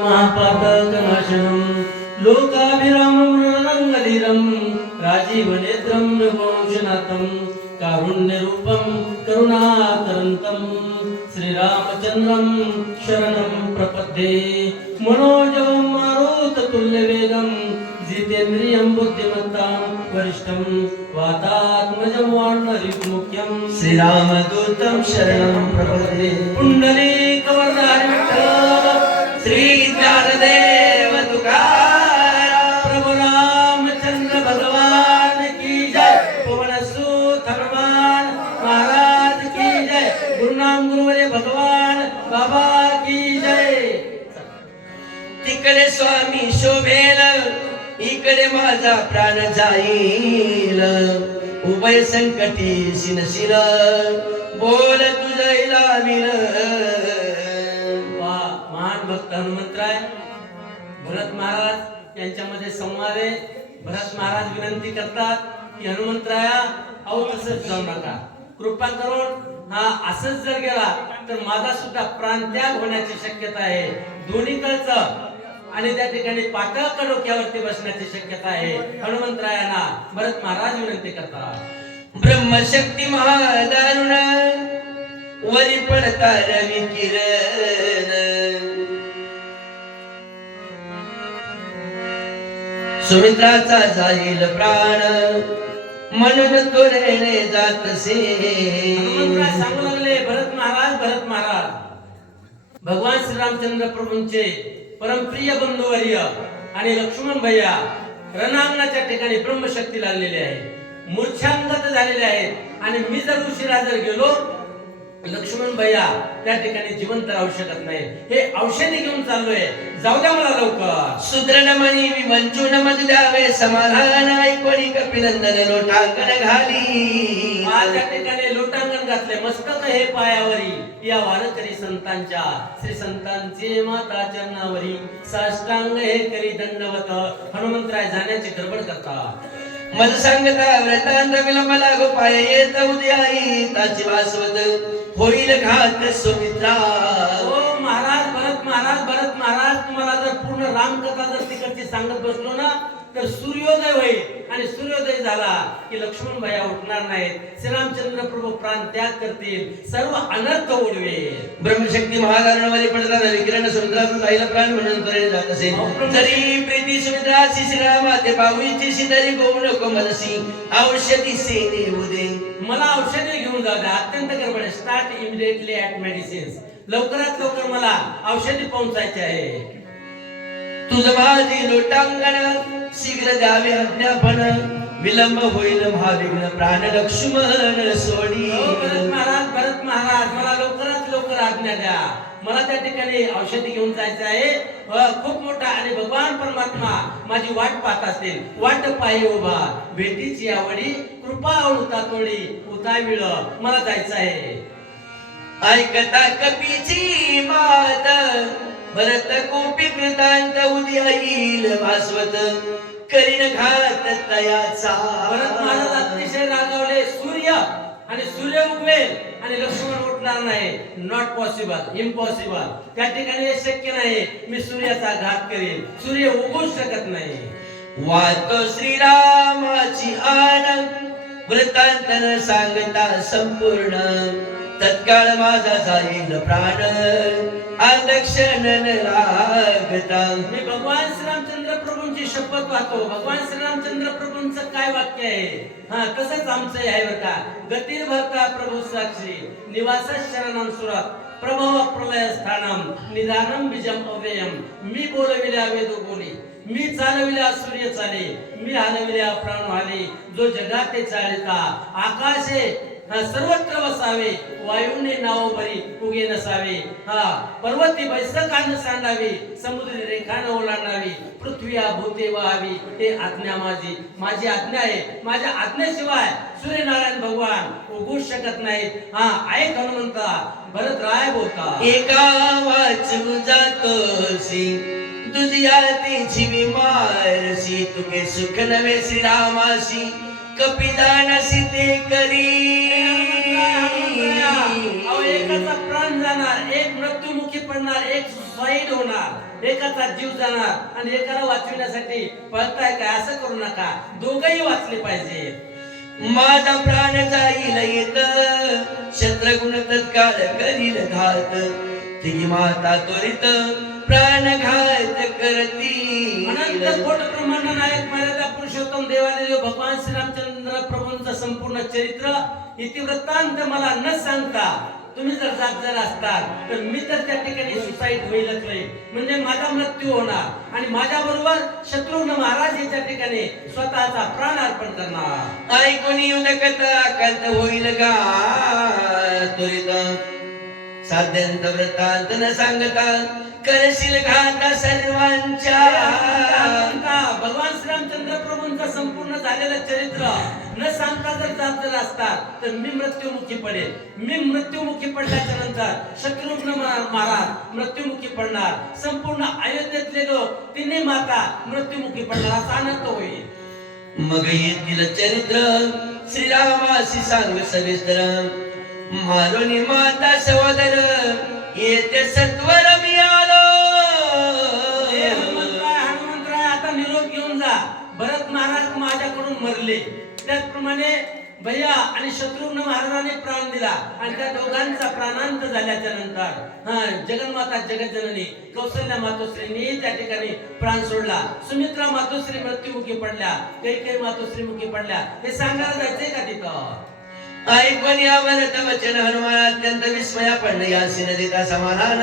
महापातकनाशनं लोकाभिरामं रणरङ्गधीरं राजीवनेत्रं रघुवंशनाथं कारुण्यरूपं करुणाकरन्तं श्रीरामचन्द्रं शरणं प्रपद्ये। मनोजवं मारुततुल्यवेगं जितेन्द्रियं बुद्धिमत्तां वरिष्ठं वातात्मजं वाणरिमुख्यं श्रीरामदूतं शरणं प्रपदे पुण्डलीकवर्धारि इकडे स्वामी शोभेल इकडे माझा प्राण जाईल. उभय संकटी शिनशिर बोल तुझैला मिल महान भक्त हनुमंतराय भरत महाराज यांच्यामध्ये संवाद. आहे भरत महाराज विनंती करतात की हनुमंतराया अहो तसंच जाऊ नका. कृपा करून हा असंच जर गेला तर माझा सुद्धा प्राण त्याग होण्याची शक्यता आहे. दोन्हीकडचं आणि त्या ठिकाणी पातळ डोक्यावरती बसण्याची शक्यता आहे. हनुमंतरायांना भरत महाराज विनंती करतात. ब्रह्मशक्ती महादारुण वरी पडता रवी किरण. सुमित्राचा जाईल प्राण म्हणून तोरणे जातसे हनुमंतराय सांगू लागले भरत महाराज भरत महाराज भगवान श्रीरामचंद्र प्रभूंचे परमप्रिय बंधुवर्य आणि लक्ष्मण भैया रणांगणाच्या ठिकाणी ब्रह्मशक्ती लागलेली आहे. मूर्छांगत झालेले आहेत. आणि मी जर उशिरा जर गेलो लक्ष्मण भैया त्या ठिकाणी जिवंत राहू शकत नाही हे औषधी घेऊन चाललोय. जाऊ द्या मला लवकर. सुदृढ मणी विवंचून मज द्यावे. समाधान ऐकोणी कपिनंदन लोटांकन घाली. त्या ठिकाणी लोटांगण घातले मस्तक हे पायावरी. या वारकरी संतांच्या श्री संतांचे माता चरणावरी. साष्टांग हे करी दंडवत. हनुमंतराय जाण्याची गडबड करतात. मज सांगता व्रतांत विलंब लागो पाय येत उद्याई ताची वासवत. होईल घात सुमित्रा. ओ महाराज भरत महाराज भरत महाराज तुम्हाला जर पूर्ण रामकथा जर तिकडची सांगत बसलो ना तर सूर्योदय होईल. आणि सूर्योदय झाला की लक्ष्मण भैया उठणार नाहीत. श्रीरामचंद्र प्रभू प्राण त्याग करतील. सर्व अनर्थ ओढवेल ब्रह्मशक्ती महादारणामध्ये पडताना विकिरण समुद्रातून राहिला प्राण म्हणून जात असे. जरी प्रीती सुमित्राची श्रीरामा ते पाहुईची शिदरी गोऊ नको मनसी औषधी सेने उदे मला औषधे घेऊन जाऊ द्या. अत्यंत गडबड स्टार्ट इमिडिएटली ऍट मेडिसिन्स लवकरात लवकर मला औषधी पोहोचायचे आहे. तुझ माझी लोटांगण शीघ्र द्यावे अध्यापन विलंब होईल महाविघ्न प्राण लक्ष्मण सोडी. भरत महाराज भरत महाराज मला लवकरात लवकर आज्ञा द्या. मला त्या ठिकाणी औषधी घेऊन जायचं आहे. खूप मोठा आणि भगवान परमात्मा माझी वाट पाहत असतील. वाट पायी उभा. भेटीची आवडी कृपा आवडता तोडी उताविळ मला जायचं आहे. ऐकता कपीची मात भरत कोपी कृतांत उद्या येईल भास्वत करीन घात तयाचा. भरत महाराज अतिशय रागावले. सूर्य आणि सूर्य उगवेल आणि लक्ष्मण उठणार नाही. नॉट पॉसिबल इम्पॉसिबल त्या ठिकाणी हे शक्य नाही. मी सूर्याचा घात करेल सूर्य उगवू शकत नाही. वातो श्रीरामाची आन वृत्तांतन सांगता संपूर्ण. तत्काळ माझा जाईल प्राण. आदक्षण लागता मी भगवान श्रीरामचंद्र प्रभूंची शपथ वाहतो. भगवान श्रीरामचंद्र प्रभूंचं काय वाक्य आहे? हा तसंच आमचं आहे बरं का? गतीर भरता प्रभू साक्षी. निवास शरणम सुरत प्रभव प्रलय स्थानम निदानम बीजम अव्ययम मी बोलविल्या वेदो बोली मी चालविल्या सूर्य चाले मी हलविल्या प्राण हाले जो जगाते ते चालिता. आकाशे हा सर्वत्र वसावे वायूने नाव भरी उगे नसावे. हा पर्वती बैसकान सांडावी समुद्री रेखान ओलांडावी पृथ्वी भूते व्हावी. हे आज्ञा माझी. माझी आज्ञा आहे. माझ्या आज्ञेशिवाय सूर्यनारायण भगवान उगू शकत नाहीत. हा ऐक हनुमंता भरत राय बोलता. एका वाचू जातोसी दुजिया तिची विमारसी तुके सुख नवे श्रीरामाशी कपिदानसी ते अहो, करी एकाचा प्राण जाणार एक मृत्युमुखी पडणार एक शहीद होणार एकाचा जीव जाणार आणि एकाला वाचविण्यासाठी पळताय काय? असं करू नका. दोघही वाचले पाहिजे. माझा प्राण जाईल येत शत्रुघ्न तत्काळ करील घात. तिघी माता त्वरित प्राण घात करती अनंत कोट ब्रह्मांड नायक मर्यादा पुरुषोत्तम देवादेव भगवान श्रीरामचंद्र प्रभूंचं संपूर्ण चरित्र इतिवृत्तांत मला न सांगता तुम्ही जर जात जर असतात तर मी तर त्या ठिकाणी सुसाईड होईलच होईल म्हणजे माझा मृत्यू होणार आणि माझ्या बरोबर शत्रुघ्न महाराज त्या ठिकाणी स्वतःचा प्राण अर्पण करणार. ऐकून येऊ कथा कंत होईल का? त्वरित साध्यंत वृत्तांत न सांगता करशील घाता सर्वांच्या. भगवान श्रीरामचंद्र प्रभूंचं संपूर्ण झालेलं चरित्र न सांगता जर जात जर असतात तर मी मृत्युमुखी पडेल मी मृत्युमुखी पडल्याच्या नंतर शत्रुघ्न महाराज मृत्युमुखी पडणार. संपूर्ण अयोध्येतले लोक तिन्ही माता मृत्युमुखी पडणार असा आनंद होईल. मग येतील चरित्र श्रीरामाशी सांग सविस्तर. मारुनी माता सहोदर येते सत्वर मरले त्याचप्रमाणे भैया आणि शत्रुघ्न महाराजाने प्राण दिला आणि त्या दोघांचा प्राणांत झाल्याच्यानंतर हा जगन्माता जगज्जननी कौशल्या मातोश्रीनी त्या ठिकाणी प्राण सोडला. सुमित्रा मातोश्री मृत्युमुखी पडल्या काही काही मातोश्री मुखी पडल्या. हे सांगायला जायचंय का तिथं? ऐकून यावर वचन हनुमान अत्यंत विस्मयापन्न यासी नदीता समानान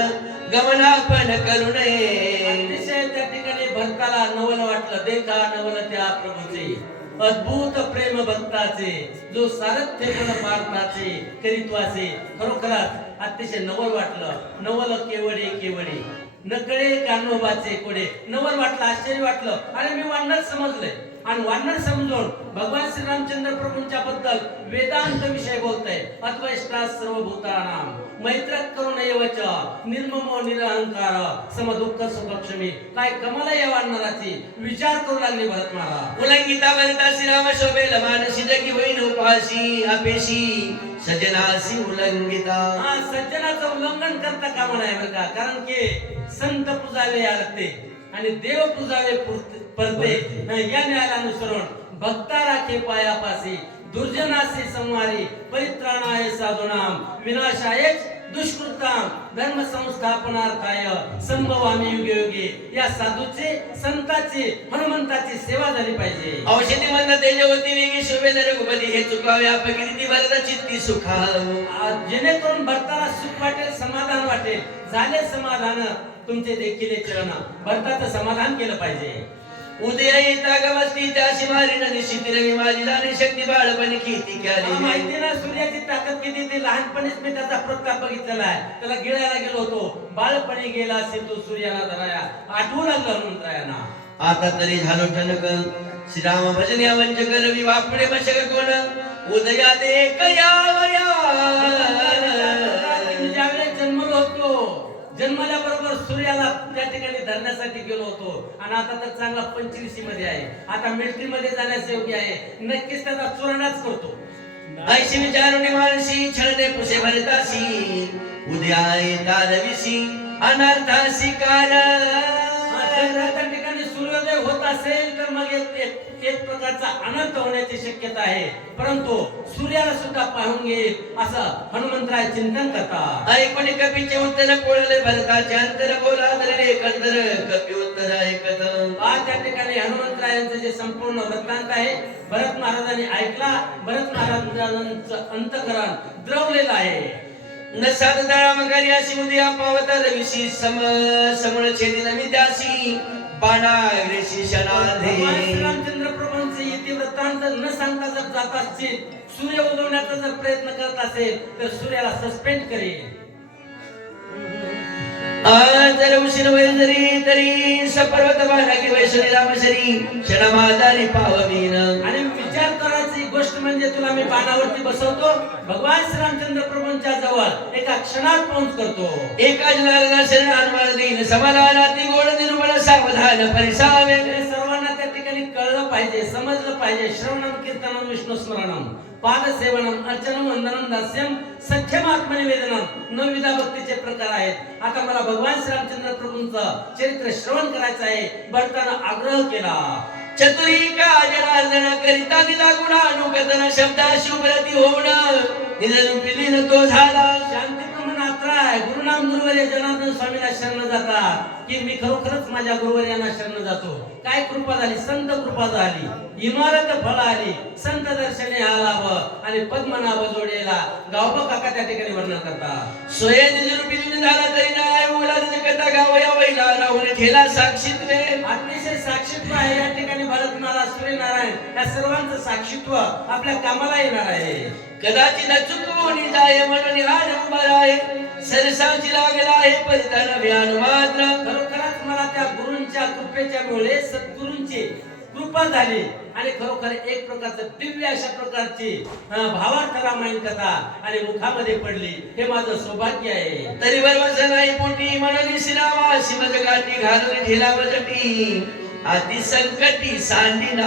गमनापन करू नये अतिशय त्या ठिकाणी भक्ताला नवल वाटलं. देखा नवल त्या प्रभूचे. अद्भुत प्रेम भक्ताचे जो सारथ्य गुण पार्थाचे करित्वाचे खरोखरच अतिशय नवल वाटलं. नवल केवडे केवडे नकळे कान्होबाचे कोडे. नवल वाटलं आश्चर्य वाटलं. आणि मी वानर समजलंय. आणि वानर समजून भगवान श्रीरामचंद्र प्रभूंच्या बद्दल वेदांत विषय बोलतय. अद्वैष्टा सर्व भूतानाम मैत्र करुण येवच निर्ममो निरहंकार. सम दुःख सुखक्षमी काय कमला या वानराची. विचार करू लागले भरत महाराज उल्लंघिता बनता श्रीराम शोभेल मानसी जगी होईन उपाशी अपेशी. सजनासी उल्लंघिता हा सज्जनाचं उल्लंघन करता कामा नाही बरं का? कारण की संत पुजावे आरते. आणि देव पुजावे पुरते- परते या न्यायाला अनुसरून भक्ता राखे पायापासी दुर्जनासे संवारी परित्राणाय साधुनाम विनाशायच दुष्कृताम धर्म संस्थापनार्थाय संभवामी युगे युगे. या साधूचे संताची हनुमंताची सेवा झाली पाहिजे. औषधी म्हणता तेजवती वेगी शोभेल रघुपती हे चुकावे अपकिर्ती भरत चित्ती जेणेकरून भक्ताला सुख वाटेल समाधान वाटेल. झाले समाधान तुमचे देखील चरण. भक्ताचं समाधान केलं पाहिजे. उदय मारी माझी जाणे शक्ती बाळपणी किती केली. माहिती ना सूर्याची ताकद किती ती लहानपणीच मी त्याचा प्रताप बघितलेला आहे. त्याला गिळायला गेलो होतो. बाळपणी गेला असेल तो सूर्याला धराया. आठवू लागलं हनुमंतरायांना आता तरी झालो टनक श्रीराम भजन या वंचक रवी वापडे बशक कोण? उदया दे कयावया मी ज्यावेळेस जन्मलो होतो जन्मल्या बरोबर सूर्याला त्या ठिकाणी धरण्यासाठी गेलो होतो. आणि आता तर चांगला पंचवीसी मध्ये आहे. आता मिलिटरी मध्ये जाण्यास योग्य आहे. नक्कीच त्याचा चोरणाच करतो. ऐशी विचारणे मानसी छळणे पुसे भरतासी उद्या येता रविसी अनर्थासी कारण असेल तर मग एक प्रकारचा अनर्थ होण्याची शक्यता आहे. परंतु सूर्याला सुद्धा पाहून घेईल असं हनुमंतराय चिंतन करतात. ऐकून कपीचे उत्तर कोळले भरताचे अंतर बोला कंतर कपी उत्तर ऐकत आज त्या ठिकाणी हनुमंतरायांचं जे संपूर्ण वृत्तांत आहे भरत महाराजांनी ऐकला. भरत महाराजांचं अंतकरण द्रवलेलं आहे. न साधदाळा मगारी अशी उद्या पावता रविशी सम समळ छेदी नमी श्रीरामचंद्र प्रभूंचे इतिवृत्तांत न सांगता जर जात असतील सूर्य उगवण्याचा जर प्रयत्न करत असेल तर सूर्याला सस्पेंड करेल. जर उशीर होईल जरी तरी सपर्वत बाणागी वैश्वरी रामशरी क्षणमादारी पाववीन. आणि गोष्ट म्हणजे तुला मी बाणावरती बसवतो भगवान श्रीरामचंद्र प्रभूंच्या जवळ एका क्षणात पोहोच करतो. एका जनाला शरण हनुमान देईन समाधानाती गोड निरुबळ सावधान परिसावे. सर्वांना त्या ठिकाणी कळलं पाहिजे समजलं पाहिजे. श्रवणम कीर्तनम विष्णू स्मरणम पादसेवनम अर्चनम वंदनम दास्यम सख्यम आत्मनिवेदनम नवविधा भक्तीचे प्रकार आहेत. आता मला भगवान श्रीरामचंद्र प्रभूंचं चरित्र श्रवण करायचं आहे. भरताना आग्रह केला. चतुरी का करिता दिला गुणानुकथन शब्दा शुभ्रती तो झाला. गुरुनाम गुरुवर्य जनार्दन स्वामीला शरण जातात की मी खरोखरच माझ्या गुरुवर्यांना शरण जातो. काय कृपा झाली? संत कृपा झाली. इमारत फळ आली. संत दर्शने आलाव आणि पद्मनाभ जोडेला गावबा काका त्या ठिकाणी वर्णन करतात सोये निजरूपिलीन झाला तरी नाही. मुलाची कथा गावया वैला. राहून ठेला साक्षीत्वे अतिशय साक्षीत्व आहे या ठिकाणी भरतमाला सूर्यनारायण या सर्वांचं साक्षीत्व आपल्या कामाला येणार आहे. कदाचित चुकवून जाय म्हणून हा नंबर आहे. सरसाची लागला आहे परितान अभियान मात्र. खरोखरच मला त्या गुरूंच्या कृपेच्या मुळे सद्गुरूंची कृपा झाली. आणि खरोखर एक प्रकारचं दिव्य अशा प्रकारची भावार्थ रामायण कथा आणि मुखामध्ये पडली हे माझं सौभाग्य आहे. तरी बरोबर नाही पोटी म्हणून श्रीरामा शिवज गाठी घालून ठेला बजटी अतिसंकटी सांडिना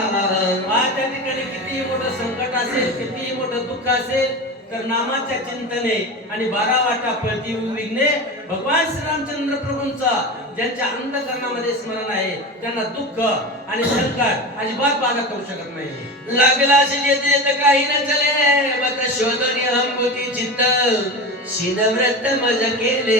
आज त्या ठिकाणी कितीही मोठं संकट असेल कितीही मोठं दुःख असेल तर नामाच्या चिंतने आणि बारा वाटा पळती विघ्ने भगवान श्रीरामचंद्र प्रभूंचा ज्यांच्या अंतकरणामध्ये स्मरण आहे त्यांना दुःख आणि संकट अजिबात बाधा करू शकत नाही. लागला येत काही न चले मत शोधनी हंबुती चित्त. शिनव्रत मज केले.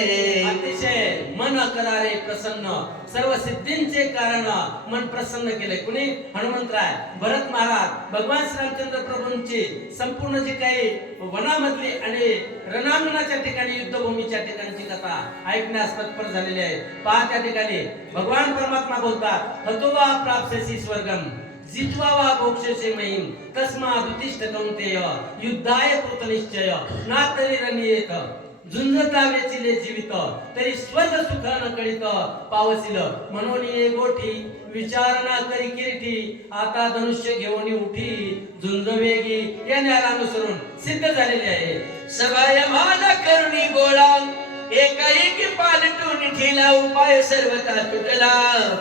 अतिशय मन करारे प्रसन्न. सर्व सिद्धींचे कारण मन प्रसन्न केले. कुणी? हनुमंतराय भरत महाराज. भगवान श्रीरामचंद्र प्रभूंची संपूर्ण जी काही वनामधली आणि रणांगणाच्या ठिकाणी युद्धभूमीच्या ठिकाणची कथा ऐकण्यास तत्पर झालेली आहे. पहा त्या ठिकाणी. भगवान परमात्मा बोलतात हतोबा प्राप्स्यसी स्वर्गम. जित्वा वा मोक्षसे महिम तस्मात् उत्तिष्ठ कौंतेय युद्धाय कृतनिश्चय। ना तरी रणीयेत झुंजता वेचिले जीवित। तरी स्वर्ग सुख न कळित। पावसिल। म्हणून ये गोठी। विचारणा करी किरीटी। आता धनुष्य घेऊन उठी। झुंज वेगी या ज्ञानानुसरून सिद्ध झालेले आहे। सगळ्या माझा करुणी गोळा। एकाएकी पालटून ठेला उपाय सर्वता तुटला.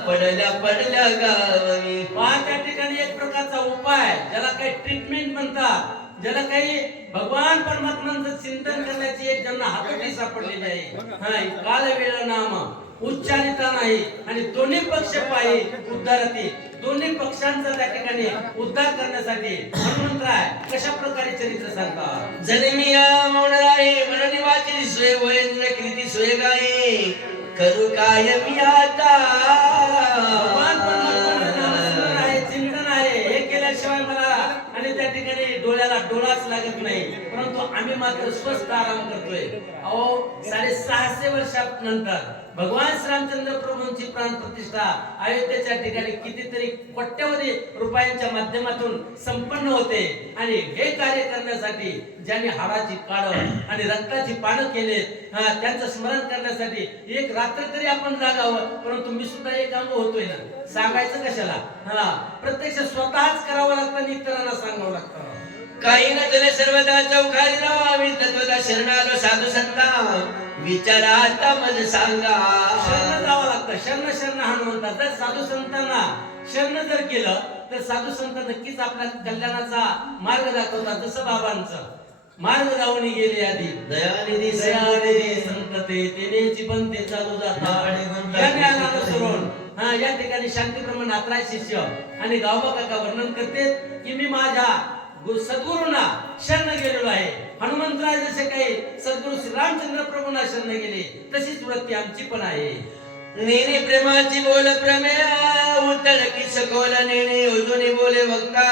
पडल्या पडल्या गावी. पहा त्या ठिकाणी एक प्रकारचा उपाय ज्याला काही ट्रीटमेंट म्हणतात ज्याला काही भगवान परमात्मांचं चिंतन करण्याची एक ज्यांना हातोटी सापडलेली आहे. हा काल वेळ नाम. उच्चारिता नाही आणि दोन्ही पक्ष पायी उद्धारती दोन्ही पक्षांचा त्या ठिकाणी उद्धार करण्यासाठी हनुमंतराय कशा प्रकारे चरित्र सांगतात? जनमिया मौन राहे म्हणून वाचली सोय वयेंद्र कीर्ती सोय गाये करू काय मी भगवान परमात्म्याचं नामस्मरण आता आहे चिंतन आहे हे केल्याशिवाय मला आणि त्या आपल्याला डोळाच लागत नाही. परंतु आम्ही मात्र स्वस्त आराम करतोय. अहो साडेसहाशे वर्षानंतर भगवान श्रीरामचंद्र प्रभूंची प्राण प्रतिष्ठा अयोध्येच्या ठिकाणी कितीतरी कोट्यवधी रुपयांच्या माध्यमातून संपन्न होते. आणि हे कार्य करण्यासाठी ज्यांनी हाडाची काळ आणि रक्ताची पानं केले त्यांचं स्मरण करण्यासाठी एक रात्र तरी आपण जागावं परंतु मी सुद्धा एक अंग होतोय ना. सांगायचं कशाला? हा प्रत्यक्ष स्वतःच करावं लागतं आणि इतरांना सांगावं लागतं. काही न तरी सर्वदा चौखारी राव आम्ही तत्वता शरणालो साधू संता विचारा आता मज सांगा. शरण जावं लागतं. शरण शरण हनुमंतात जर साधू संतांना शरण जर केलं तर साधू संत नक्कीच आपल्या कल्याणाचा मार्ग दाखवतात जसं बाबांचं. मार्ग दावणी गेले आधी. दयानिधी दयानिधी संतते तेनेची बनते चालू जातात या ज्ञानाला अनुसरून हा या ठिकाणी शांतीप्रमाण नातराय शिष्य आणि गावबा काका वर्णन करते की मी माझ्या सद्गुरूंना शरण गेलेलो आहे. हनुमंतराय जसे काही सद्गुरु श्री रामचंद्र प्रभूंना शरण गेले तशीच वृत्ती आमची पण आहे. नेने प्रेमाची बोल प्रमेया उतळ की सकोल नेने उजूनी बोले वक्ता.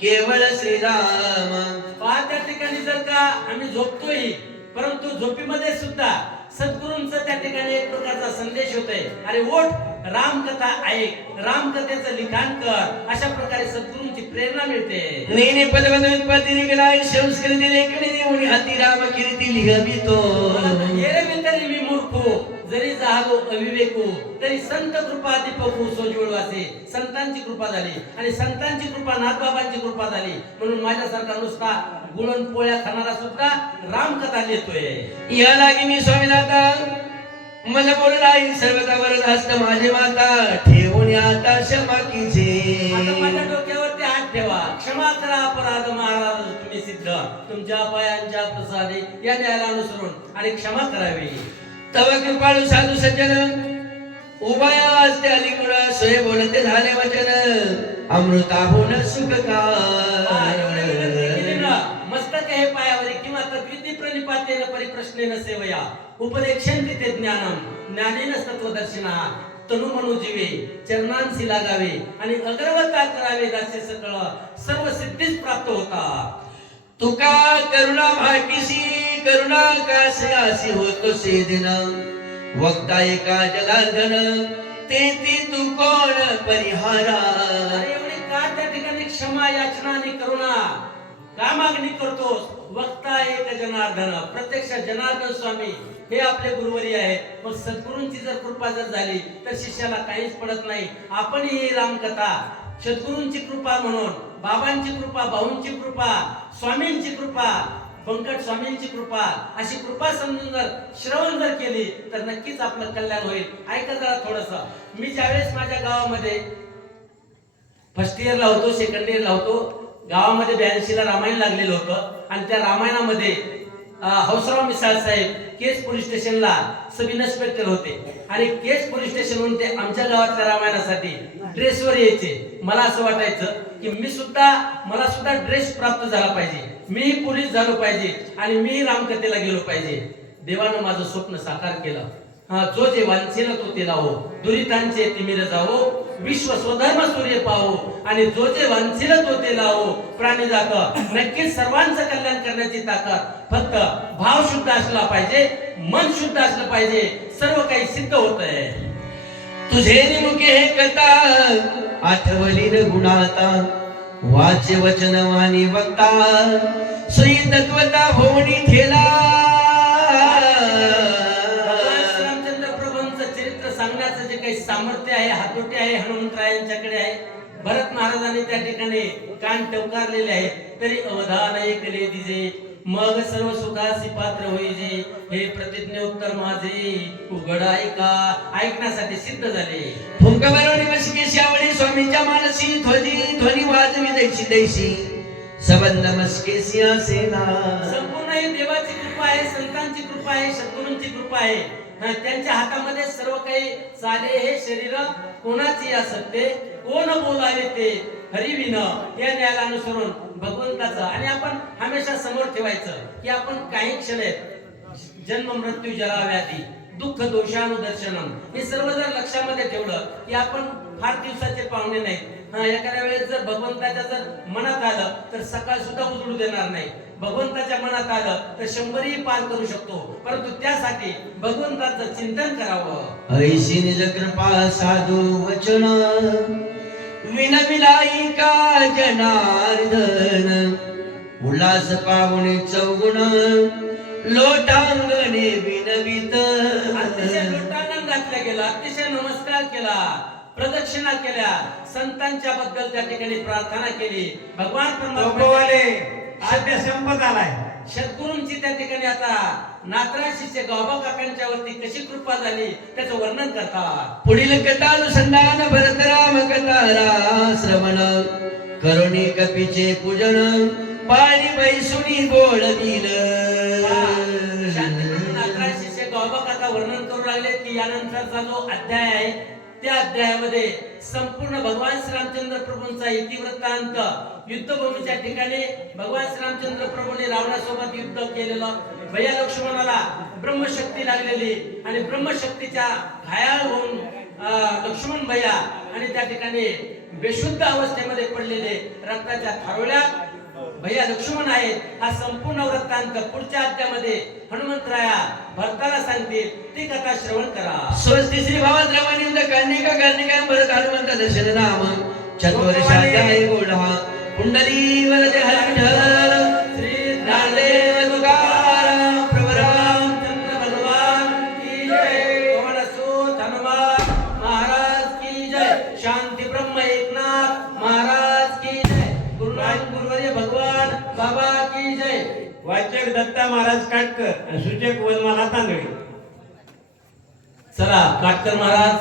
केवळ श्रीराम. पाहत्या त्या ठिकाणी जर का आम्ही झोपतोय परंतु झोपीमध्ये सुद्धा सद्गुरूंचा त्या ठिकाणी एक प्रकारचा संदेश होतोय. अरे ओठ रामकथा ऐक रामकथेचं लिखाण कर. अशा प्रकारे सद्गुरूंची प्रेरणा मिळते. नेने पदवंत उत्पत्ती निघलाय संस्कृती लेखणी देऊन हाती राम कीर्ती लिहवितो मी तरी मी मूर्खो. जरी जागो अविवेको तरी संत कृपा दीपकू सोजवळ वासे. संतांची कृपा झाली. आणि संतांची कृपा नाथबाबांची कृपा झाली. म्हणून माझ्यासारखा नुसता गुळण पोळ्या खाणारा सुद्धा रामकथा लिहितोय. या लागी मी स्वामीनाथा मन बोल नाही सर्वता वरद हस्त माझे माता. ठेवून आता क्षमा कीचे आता अपराध महाराज. तुम्ही सिद्ध. तुमच्या पायांच्या प्रसादे या न्यायाला अनुसरून आणि क्षमा करावी. तव कृपाळू साधू सज्जन. उभया असते अलिगुण सोय बोलते झाले वचन. अमृताहून सुख हा, का मस्तक हे पायावरी किंवा तद्विधी प्रणिपातेन परिप्रश्नेन सेवया. उपदेक्षण तिथे ज्ञानम. ज्ञानेन तत्वदर्शिना तनु मनु जीवे चरणांशी लागावे आणि अग्रवता करावे दासे सकळ. सर्व सिद्धीच प्राप्त होता. तुका करुणा भाटीसी करुणा कासे आसी होतो सेदिन. वक्ता एका जलार्दन ते ती तू कोण परिहारा? एवढी का त्या ठिकाणी क्षमा याचना आणि करुणा? का मागणी करतोस? वक्ता एक जनार्दन प्रत्यक्ष जनार्दन स्वामी हे आपले गुरुवरी आहेत. मग सद्गुरूंची जर कृपा जर झाली तर शिष्याला काहीच पडत नाही. आपण ही रामकथा सद्गुरूंची कृपा म्हणून बाबांची कृपा भाऊंची कृपा स्वामींची कृपा बंकट स्वामींची कृपा अशी कृपा समजून जर श्रवण जर केली तर नक्कीच आपलं कल्याण होईल. ऐका जरा थोडस. मी ज्यावेळेस माझ्या गावामध्ये फर्स्ट इयरला होतो सेकंड इयरला होतो गावामध्ये ब्याऐंशीला रामायण लागलेलं होतं. आणि त्या रामायणामध्ये हौसराव मिसाळ साहेब केस पोलीस स्टेशनला सब इन्स्पेक्टर होते. आणि केस पोलीस स्टेशनहून ते आमच्या गावातल्या रामायणासाठी ड्रेसवर यायचे. मला असं वाटायचं की मी सुद्धा मला सुद्धा ड्रेस प्राप्त झाला पाहिजे. मी पोलीस झालो पाहिजे आणि मी रामकथेला गेलो पाहिजे. देवानं माझं स्वप्न साकार केलं. हा जो जे वांछेल तो ते लावो हो. दुरितांचे तिमिर जावो. विश्व स्वधर्म सूर्य पाहो आणि जो जे वांछेल तो ते लावो. प्राणी जात. नक्कीच सर्वांचं कल्याण करण्याची ताकद. फक्त भाव शुद्ध असला पाहिजे मन शुद्ध असलं पाहिजे सर्व काही सिद्ध होत आहे तुझे निमुखे हे कथा आठवली न गुणाता वाच्य वचन वाणी वक्ता. श्री तत्वता भोवणी ठेला सामर्थ्य आहे आहे हनुमंतरायांच्याकडे आहे. भरत महाराजांनी त्या ठिकाणी कान टवकारलेले आहेत. तरी अवधान ऐकले दिजे मग सर्व सुखासी पात्र होईजे. हे प्रतिज्ञोत्तर माझे. उघड ऐका. ऐकण्यासाठी सिद्ध झाले. फुंक स्वामीच्या मानसी. ध्वजी ध्वनी वाजवी दैशी दैशी सबंध मस्के सिंहासेना संपूर्ण ही देवाची कृपा आहे संतांची कृपा आहे सद्गुरूंची कृपा आहे. त्यांच्या हातामध्ये सर्व काही चाले हे शरीर. कोणाची असते कोण बोलावे ते हरिविन या न्यायाला अनुसरून भगवंताचं. आणि आपण हमेशा समोर ठेवायचं की आपण काही क्षण आहेत जन्म मृत्यू जराव्याधी दुःख दोषानुदर्शनम हे सर्व जर लक्षामध्ये ठेवलं की आपण फार दिवसाचे पाहुणे नाहीत. हा एखाद्या वेळेस जर भगवंताच्या जर मनात आलं तर सकाळ सुद्धा उजळू देणार नाही. भगवंताच्या मनात आलं तर शंभरही पार करू शकतो. परंतु त्यासाठी भगवंताचं चिंतन करावं. ऐशी निज कृपा साधू वचन. विनविलाई का जनार्दन? उल्हास पाहुणे चौगुण. लोटांगणे विनवित. अतिशय लोटांगण घातलं गेलं अतिशय नमस्कार केला प्रदक्षिणा केल्या संतांच्या बद्दल त्या ठिकाणी प्रार्थना केली. भगवान आद्य संपत आलाय सद्गुरूंची त्या ठिकाणी आता नात्रा शिष्य गौबा काकांच्या वरती कशी कृपा झाली त्याचं वर्णन करतात. पुढील कथानुसंधान भरतराम कथारा श्रवण. करुणी कपीचे पूजन पाणी बैसुनी गोळ दिल. शिष्य गौबा काका वर्णन करू लागले की यानंतरचा जो अध्याय आहे त्या अध्यायामध्ये संपूर्ण भगवान श्रीरामचंद्र प्रभूंचा इतिवृत्तांत युद्धभूमीच्या ठिकाणी भगवान श्रीरामचंद्र प्रभूने रावणासोबत युद्ध केलेलं. भैया लक्ष्मणाला ब्रह्मशक्ती लागलेली आणि ब्रह्मशक्तीच्या घायाळ होऊन लक्ष्मण भैया आणि त्या ठिकाणी बेशुद्ध अवस्थेमध्ये पडलेले रक्ताच्या थारोळ्यात भैया लक्ष्मण आहेत. हा संपूर्ण वृत्तांत पुढच्या अध्यामध्ये हनुमंतराया भरताला सांगतील ती कथा श्रवण करा. स्वस्ति श्री भावद्रवनिंद कर्णिका कर्णिका भरत हनुमंत दर्शन चतुर्षाध्याय गोढा कुंडली वरद वाचक दत्ता महाराज काटकर आणि सूचक वनमाला तांदळी. चला काटकर महाराज.